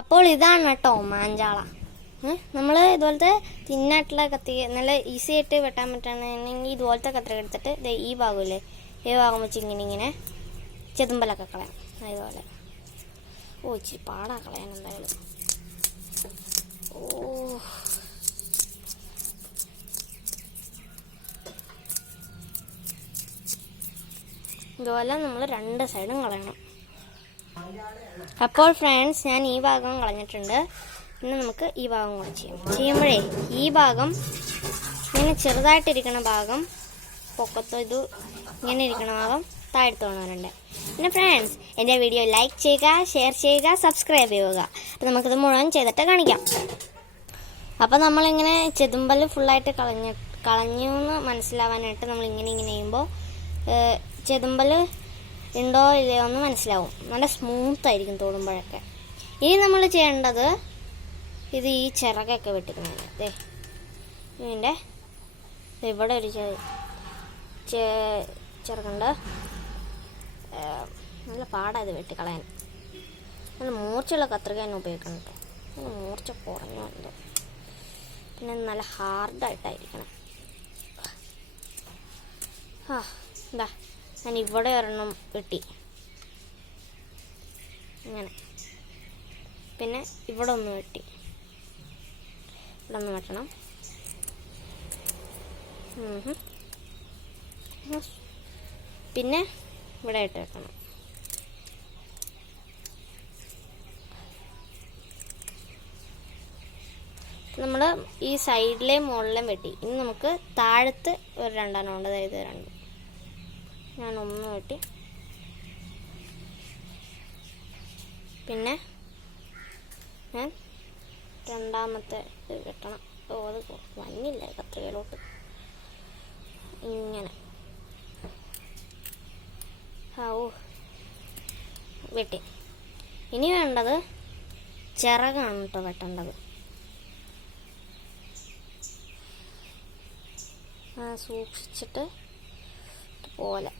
അപ്പോൾ ഇതാണ് കേട്ടോ മാഞ്ചാള. നമ്മൾ ഇതുപോലത്തെ തിന്നായിട്ടുള്ള കത്തി നല്ല ഈസി ആയിട്ട് വെട്ടാൻ പറ്റുകയാണെങ്കിൽ ഇതുപോലത്തെ കത്രിക എടുത്തിട്ട് ഈ ഭാഗമില്ലേ, ഈ ഭാഗം വെച്ച് ഇങ്ങനെ ചെതുമ്പലൊക്കെ കളയാം. അതുപോലെ ഇച്ചിരി പാടാ കളയാൻ എന്തായാലും. ഇതുപോലെ നമ്മൾ രണ്ട് സൈഡും കളയണം. അപ്പോൾ ഫ്രണ്ട്സ്, ഞാൻ ഈ ഭാഗം കളഞ്ഞിട്ടുണ്ട്. ഇനി നമുക്ക് ഈ ഭാഗം കൂടെ ചെയ്യുമ്പോഴേ ഈ ഭാഗം ഇങ്ങനെ ചെറുതായിട്ടിരിക്കണ ഭാഗം പൊക്കത്തോ, ഇത് ഇങ്ങനെ ഇരിക്കണ ഭാഗം താഴ്ത്തോണവരുണ്ട്. പിന്നെ ഫ്രണ്ട്സ്, എൻ്റെ വീഡിയോ ലൈക്ക് ചെയ്യുക, ഷെയർ ചെയ്യുക, സബ്സ്ക്രൈബ് ചെയ്യുക. അപ്പം നമുക്കിത് മുഴുവൻ ചെയ്തിട്ട് കാണിക്കാം. അപ്പം നമ്മളിങ്ങനെ ചെതുമ്പൽ ഫുള്ളായിട്ട് കളഞ്ഞു എന്ന് മനസ്സിലാവാനായിട്ട് നമ്മളിങ്ങനെ ചെയ്യുമ്പോൾ ചെതുമ്പൽ ഉണ്ടോ ഇല്ലയോ എന്ന് മനസ്സിലാവും. നല്ല സ്മൂത്തായിരിക്കും തൊടുമ്പോഴൊക്കെ. ഇനി നമ്മൾ ചെയ്യേണ്ടത് ഇത് ഈ ചിറകൊക്കെ വെട്ടിക്കുന്നുണ്ട്. ഇതിൻ്റെ ഇവിടെ ഒരു ചിറകുണ്ട്. നല്ല പാടാ ഇത് വെട്ടിക്കളയാൻ. നല്ല മൂർച്ചയുള്ള കത്രിക തന്നെ ഉപയോഗിക്കണം കേട്ടോ. നല്ല മൂർച്ച കുറഞ്ഞോ എന്തോ. പിന്നെ നല്ല ഹാർഡായിട്ടായിരിക്കണം. എന്താ ഞാൻ ഇവിടെ ഒരെണ്ണം വെട്ടി ഇങ്ങനെ. പിന്നെ ഇവിടെ ഒന്ന് വെട്ടി, ഇവിടെ ഒന്ന് വെട്ടണം. പിന്നെ ഇവിടെ ഇട്ട് വെക്കണം. നമ്മൾ ഈ സൈഡിലെ മുകളിലും വെട്ടി. ഇനി നമുക്ക് താഴത്ത് ഒരു രണ്ടെണ്ണം ഉണ്ട്. അതായത് രണ്ടും ഞാൻ ഒന്ന് വെട്ടി. പിന്നെ ഞാൻ രണ്ടാമത്തെ ഇത് വെട്ടണം. അത് വന്നില്ല കത്രികയിലോട്ട്. ഇങ്ങനെ വെട്ടി. ഇനി വേണ്ടത് ചിറകാണ് കേട്ടോ വെട്ടേണ്ടത്. സൂക്ഷിച്ചിട്ട് പോലെ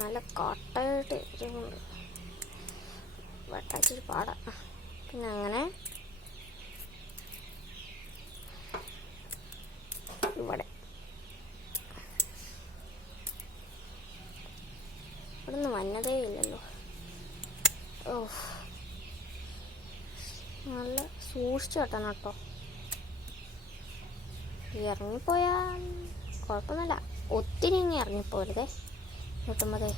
നല്ല കട്ടായിട്ട് ഇരിക്കുന്നുണ്ട്. വെട്ടാച്ചിരി പാടാ. പിന്നെ അങ്ങനെ ഇവിടെ നിന്ന് വന്നതേ ഇല്ലല്ലോ. നല്ല സൂക്ഷിച്ച് വെട്ടണം കേട്ടോ. ഇറങ്ങിപ്പോയാൽ കുഴപ്പമൊന്നുമില്ല. ഒത്തിരി ഇങ്ങനെ ഇറങ്ങിപ്പോരുതേ വെട്ടുമ്പോഴേ.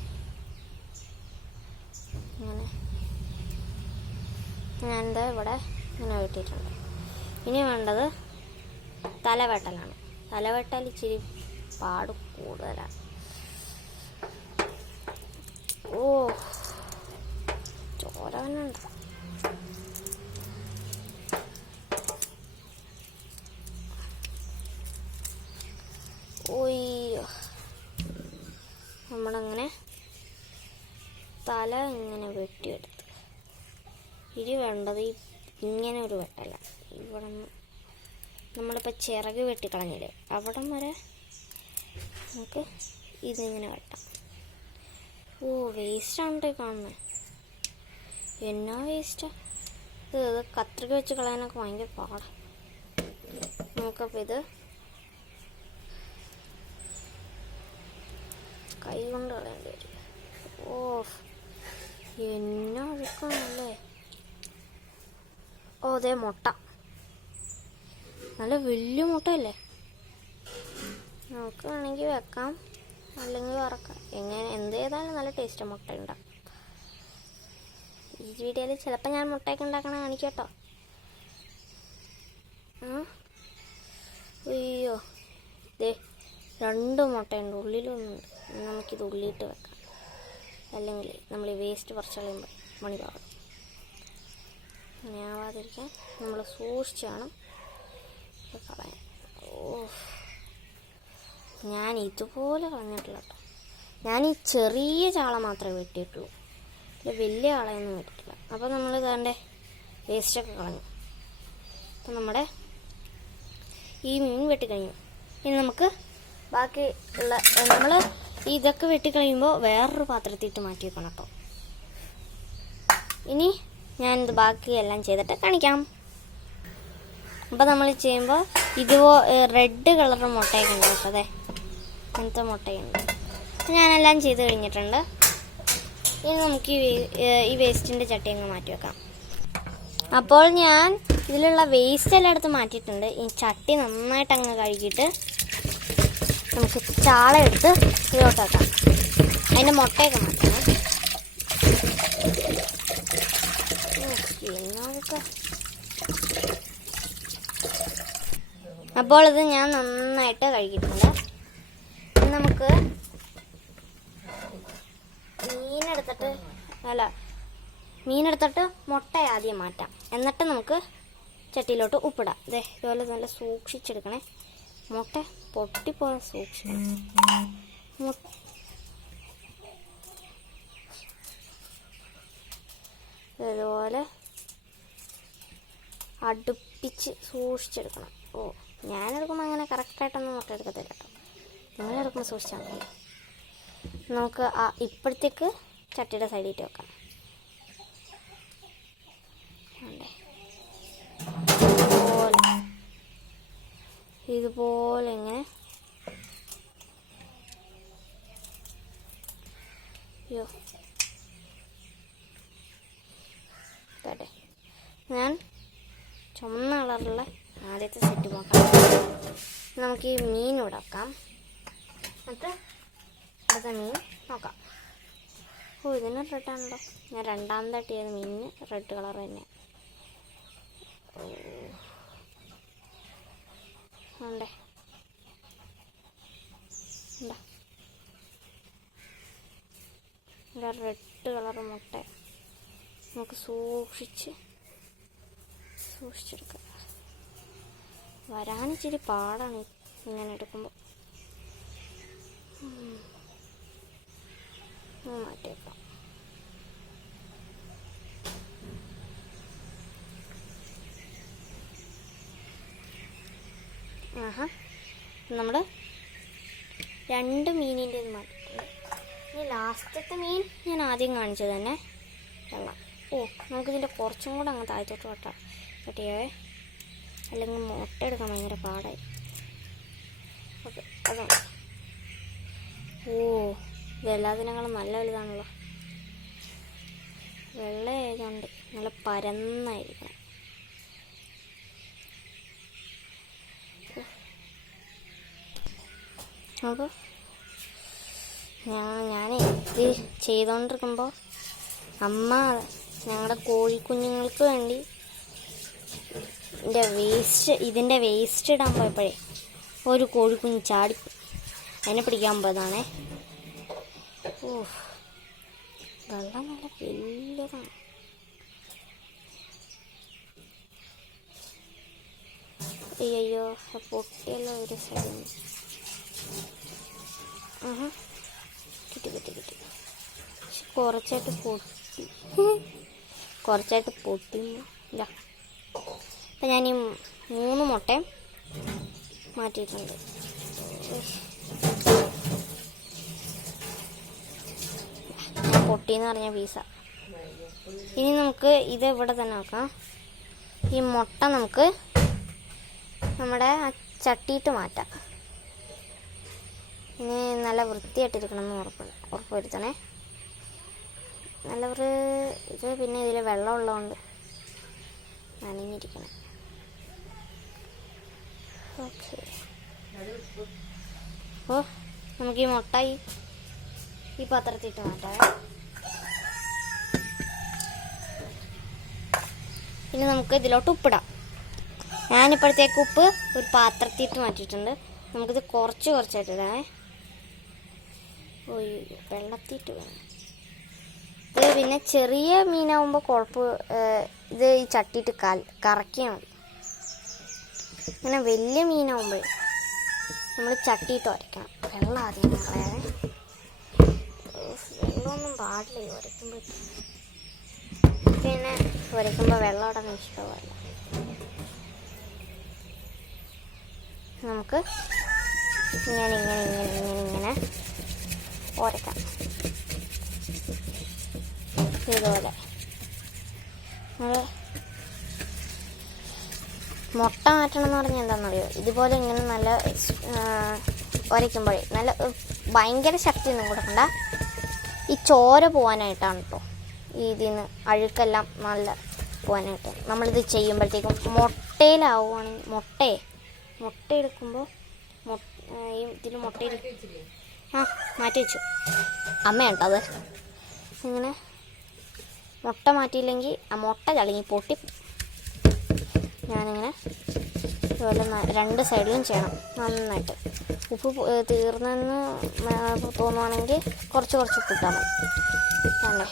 ഇങ്ങനെ ഞാനിത് ഇവിടെ ഇങ്ങനെ വെട്ടിയിട്ടുണ്ട്. ഇനി വേണ്ടത് തലവെട്ടലാണ്. തലവെട്ടൽ ഇച്ചിരി പാട് കൂടുതലാണ്. ചോര തന്നെ ഉണ്ട്. നമ്മളങ്ങനെ തല ഇങ്ങനെ വെട്ടിയെടുത്ത്. ഇനി വേണ്ടത് ഇങ്ങനെ ഒരു വെട്ടല. ഇവിടെ നമ്മളിപ്പോൾ ചിറക് വെട്ടിക്കളഞ്ഞില്ലേ, അവിടം വരെ നമുക്ക് ഇതിങ്ങനെ വെട്ടാം. വേസ്റ്റാണ് കാണുന്നത്. എന്നാ വേസ്റ്റാ ഇത്. കത്രിക വെച്ച് കളയാനൊക്കെ ഭയങ്കര പാടാണ്. നമുക്കപ്പോൾ ഇത് കൈ കൊണ്ട് കളയേണ്ടി വരും. എന്നാ അഴുക്കാണല്ലേ. അതേ മുട്ട, നല്ല വലിയ മുട്ടയല്ലേ. നമുക്ക് വേണമെങ്കിൽ വെക്കാം, അല്ലെങ്കിൽ വറക്കാം. എന്ത് ചെയ്താലും നല്ല ടേസ്റ്റ് മുട്ട ഉണ്ടാക്കും. ഈ വീഡിയോയിൽ ചിലപ്പോൾ ഞാൻ മുട്ടയൊക്കെ ഉണ്ടാക്കണ കാണിക്കാം കേട്ടോ. അയ്യോ, രണ്ട് മുട്ടയുണ്ട്, ഉള്ളിലൊന്നുണ്ട്. നമുക്കിത് ഉള്ളിയിട്ട് വെക്കാം. അല്ലെങ്കിൽ നമ്മൾ ഈ വേസ്റ്റ് പറിച്ച് കളയുമ്പോൾ മണി പാടും. അങ്ങനെ ആവാതിരിക്കാൻ നമ്മൾ സൂക്ഷിച്ച് വേണം കളയാൻ. ഞാൻ ഇതുപോലെ കളഞ്ഞിട്ടില്ല കേട്ടോ. ഞാൻ ഈ ചെറിയ ചാള മാത്രമേ വെട്ടിയിട്ടുള്ളൂ, വലിയ ചാളയൊന്നും വെട്ടിയിട്ടില്ല. അപ്പോൾ നമ്മൾ ഇതാണ്ട് വേസ്റ്റൊക്കെ കളഞ്ഞു. അപ്പം നമ്മുടെ ഈ മീൻ വെട്ടിക്കഴിഞ്ഞു. ഇനി നമുക്ക് ബാക്കി ഉള്ള നമ്മൾ ഇതൊക്കെ വെട്ടിക്കഴിയുമ്പോൾ വേറൊരു പാത്രത്തിട്ട് മാറ്റി വെക്കണം കേട്ടോ. ഇനി ഞാനിത് ബാക്കിയെല്ലാം ചെയ്തിട്ട് കാണിക്കാം. അപ്പോൾ നമ്മൾ ചെയ്യുമ്പോൾ റെഡ് കളർ മുട്ടയൊക്കെ ഉണ്ട് കേട്ടോ. അതെ, അങ്ങനത്തെ മുട്ടയുണ്ട്. ഞാനെല്ലാം ചെയ്ത് കഴിഞ്ഞിട്ടുണ്ട്. ഇനി നമുക്ക് ഈ വേസ്റ്റിൻ്റെ ചട്ടി അങ്ങ് മാറ്റി വെക്കാം. അപ്പോൾ ഞാൻ ഇതിലുള്ള വേസ്റ്റ് എല്ലാം എടുത്ത് മാറ്റിയിട്ടുണ്ട്. ഈ ചട്ടി നന്നായിട്ട് അങ്ങ് കഴുകിയിട്ട് നമുക്ക് ചാള എടുത്ത് ഇതിലോട്ടാക്കാം. അതിൻ്റെ മുട്ടയൊക്കെ മാറ്റണം. അപ്പോൾ ഇത് ഞാൻ നന്നായിട്ട് കഴുകിയിട്ടുണ്ട്. നമുക്ക് മീനെടുത്തിട്ട് മുട്ട ആദ്യം മാറ്റാം. എന്നിട്ട് നമുക്ക് ചട്ടിയിലോട്ട് ഉപ്പിടാം. അതെ, ഇതുപോലെ നല്ല സൂക്ഷിച്ചെടുക്കണേ. മുട്ട പൊട്ടിപ്പോകാൻ സൂക്ഷിക്കണം. ഇതുപോലെ അടുപ്പിച്ച് സൂക്ഷിച്ചെടുക്കണം. ഞാനെടുക്കുമ്പോൾ അങ്ങനെ കറക്റ്റായിട്ടൊന്നും മുട്ട എടുക്കത്തില്ല കേട്ടോ. നിങ്ങളെടുക്കുമ്പോൾ സൂക്ഷിച്ചാൽ മതി. നമുക്ക് ഇപ്പോഴത്തേക്ക് ചട്ടിയുടെ സൈഡിട്ട് വെക്കാം. ഇതുപോലെ ഇങ്ങനെ ഞാൻ ചുമന്ന കളറുള്ള ആദ്യത്തെ സെറ്റ് നോക്കാം. നമുക്ക് ഈ മീൻ ഇടാക്കാം. എന്നിട്ട് അടുത്ത മീൻ നോക്കാം. ഇതിന് റെഡാണല്ലോ. ഞാൻ രണ്ടാമതായിട്ട് ചെയ്ത മീനിന് റെഡ് കളർ തന്നെ ഉണ്ടേ. റെഡ് കളർ മുട്ട നമുക്ക് സൂക്ഷിച്ചെടുക്കാം. വരാനിച്ചിരി പാടാണ് ഇങ്ങനെ എടുക്കുമ്പോൾ. മാറ്റിയേക്കാം. നമ്മൾ 2 മീനിൻ്റെ ഇത് മാറ്റിയിട്ടുണ്ട്. ഇനി ലാസ്റ്റത്തെ മീൻ ഞാൻ ആദ്യം കാണിച്ചത് തന്നെ വെള്ളം. നമുക്കിതിൻ്റെ കുറച്ചും കൂടെ അങ്ങ് താഴ്ത്തോട്ട് കട്ടിയാവേ, അല്ലെങ്കിൽ മുട്ട എടുക്കാൻ ഭയങ്കര പാടായി. ഓക്കെ, അതാണ്. ഇതെല്ലാത്തിനേക്കാളും നല്ല വലുതാണല്ലോ. വെള്ളയായതുകൊണ്ട് നല്ല പരന്നായിരിക്കണം. അപ്പോൾ ഞാൻ ഇത് ചെയ്തുകൊണ്ടിരിക്കുമ്പോൾ അമ്മ ഞങ്ങളുടെ കോഴിക്കുഞ്ഞുങ്ങൾക്ക് വേണ്ടി ഇതിൻ്റെ വേസ്റ്റ് ഇടാൻ പോയപ്പോഴേ ഒരു കോഴിക്കുഞ്ഞ് ചാടി അതിനെ പിടിക്കാൻ പോയതാണേ. വെള്ളം നല്ല വലിയതാണ്. അയ്യോ, പൊട്ടിയല്ലോ ഒരു സൈഡിൽ. കിട്ടി. കുറച്ചായിട്ട് പൊട്ടി. ഇതാ, അപ്പം ഞാൻ ഈ 3 മുട്ടയും മാറ്റിയിട്ടുണ്ട്. പൊട്ടിയെന്ന് പറഞ്ഞ പീസ. ഇനി നമുക്ക് ഇത് ഇവിടെ തന്നെ വെക്കാം. ഈ മുട്ട നമുക്ക് നമ്മുടെ ആ ചട്ടിയിട്ട് മാറ്റാം. ഇനി നല്ല വൃത്തിയായിട്ടിരിക്കണം എന്ന് ഉറപ്പ് വരുത്തണേ. ഇത് പിന്നെ ഇതിൽ വെള്ളം ഉള്ളതുകൊണ്ട് നനഞ്ഞിരിക്കണം. ഓക്കെ, നമുക്ക് ഈ മുട്ട ഈ പാത്രത്തിട്ട് മാറ്റാം. ഇനി നമുക്ക് ഇതിലോട്ട് ഉപ്പിടാം. ഞാനിപ്പോഴത്തേക്ക് ഉപ്പ് ഒരു പാത്രത്തിട്ട് മാറ്റിയിട്ടുണ്ട്. നമുക്കിത് കുറച്ചായിട്ട് ഇടാമേ. വെള്ളത്തിട്ട് വേണം. ഇത് പിന്നെ ചെറിയ മീനാവുമ്പോൾ ഇത് ഈ ചട്ടിയിട്ട് കറക്കിയാൽ മതി. ഇങ്ങനെ വലിയ മീനാവുമ്പോൾ നമ്മൾ ചട്ടിയിട്ട് ഉരയ്ക്കണം. വെള്ളം ആദ്യം കളയാതെ. വെള്ളമൊന്നും പാടില്ല ഉരയ്ക്കുമ്പോൾ. പിന്നെ ഉരയ്ക്കുമ്പോൾ വെള്ളം അവിടെ ഇഷ്ടമല്ല. നമുക്ക് ഇങ്ങനെ ഉരയ്ക്കാം. ഇതുപോലെ നമ്മൾ മുട്ട മാറ്റണം എന്ന് പറഞ്ഞാൽ എന്താണെന്നറിയോ, ഇതുപോലെ ഇങ്ങനെ നല്ല ഉരയ്ക്കുമ്പോഴേ നല്ല ഭയങ്കര ശക്തിയൊന്നും കൊടുക്കണ്ട. ഈ ചോര പോകാനായിട്ടാണ് കേട്ടോ, ഇതിൽ നിന്ന് അഴുക്കെല്ലാം നല്ല പോകാനായിട്ട് നമ്മളിത് ചെയ്യുമ്പോഴത്തേക്കും. മുട്ടയിലാവുകയാണെങ്കിൽ മുട്ട എടുക്കുമ്പോൾ ഈ ഇതിൽ മുട്ടയിൽ മാറ്റി വെച്ചു അമ്മയുണ്ടോ അത്. ഇങ്ങനെ മുട്ട മാറ്റിയില്ലെങ്കിൽ ആ മുട്ട ചളുങ്ങി പൊട്ടി. ഞാനിങ്ങനെ ഇതുപോലെ 2 സൈഡിലും ചെയ്യണം നന്നായിട്ട്. ഉപ്പ് തീർന്നെന്ന് തോന്നുവാണെങ്കിൽ കുറച്ച് ഉപ്പ് ഇട്ടാൽ മതി. തന്നെ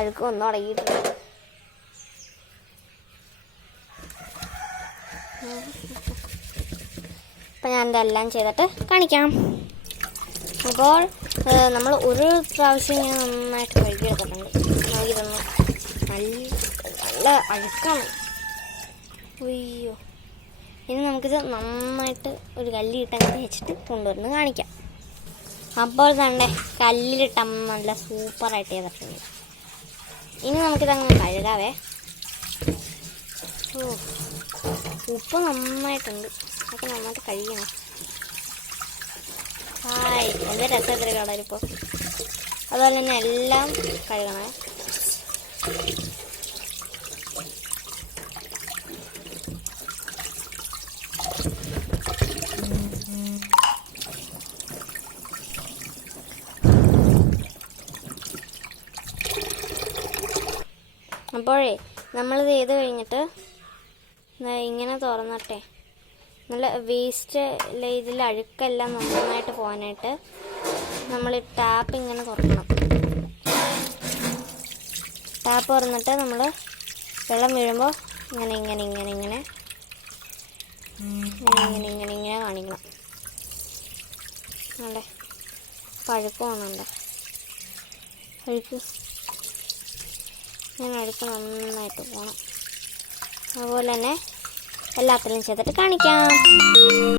അഴുക്ക് ഒന്നും അടങ്ങിയിട്ടുണ്ട്. അപ്പം ഞാൻ ഇതെല്ലാം ചെയ്തിട്ട് കാണിക്കാം. അപ്പോൾ നമ്മൾ ഒരു പ്രാവശ്യം ഞാൻ നന്നായിട്ട് കഴുകിയെടുത്തിട്ടുണ്ട്. ഇതൊന്ന് നല്ല അഴുക്കാണ്. അയ്യോ, ഇനി നമുക്കിത് നന്നായിട്ട് ഒരു കല്ലിട്ടങ്ങ് തേച്ചിട്ട് കൊണ്ടുവന്ന് കാണിക്കാം. അപ്പോൾ തന്നെ കല്ലിലിട്ട നല്ല സൂപ്പറായിട്ട് ചെയ്തിട്ടുണ്ട്. ഇനി നമുക്കിതങ്ങ് കഴുകാവേ. ഉപ്പ് നന്നായിട്ടുണ്ട്, അതൊക്കെ നന്നായിട്ട് കഴുകണം. ഹായ്, എന്ത് രസത്തിൽ കളരിപ്പോൾ. അതുപോലെ തന്നെ എല്ലാം കഴുകണേ. അപ്പോഴേ നമ്മളിത് ചെയ്ത് കഴിഞ്ഞിട്ട് ഇങ്ങനെ തുറന്നിട്ടെ നല്ല വേസ്റ്റ് ഇതിൽ അഴുക്കെല്ലാം നന്നായിട്ട് പോകാനായിട്ട് നമ്മൾ ടാപ്പ് ഇങ്ങനെ തുറക്കണം. ടാപ്പ് തുറന്നിട്ട് നമ്മൾ വെള്ളം വീഴുമ്പോൾ ഇങ്ങനെ കാണിക്കണം. അല്ലേ, പഴുപ്പ് പോകുന്നുണ്ട്. അഴുക്ക് നന്നായിട്ട് പോകണം. അതുപോലെ തന്നെ എല്ലാത്തിലും ചെയ്തിട്ട് കാണിക്കാം.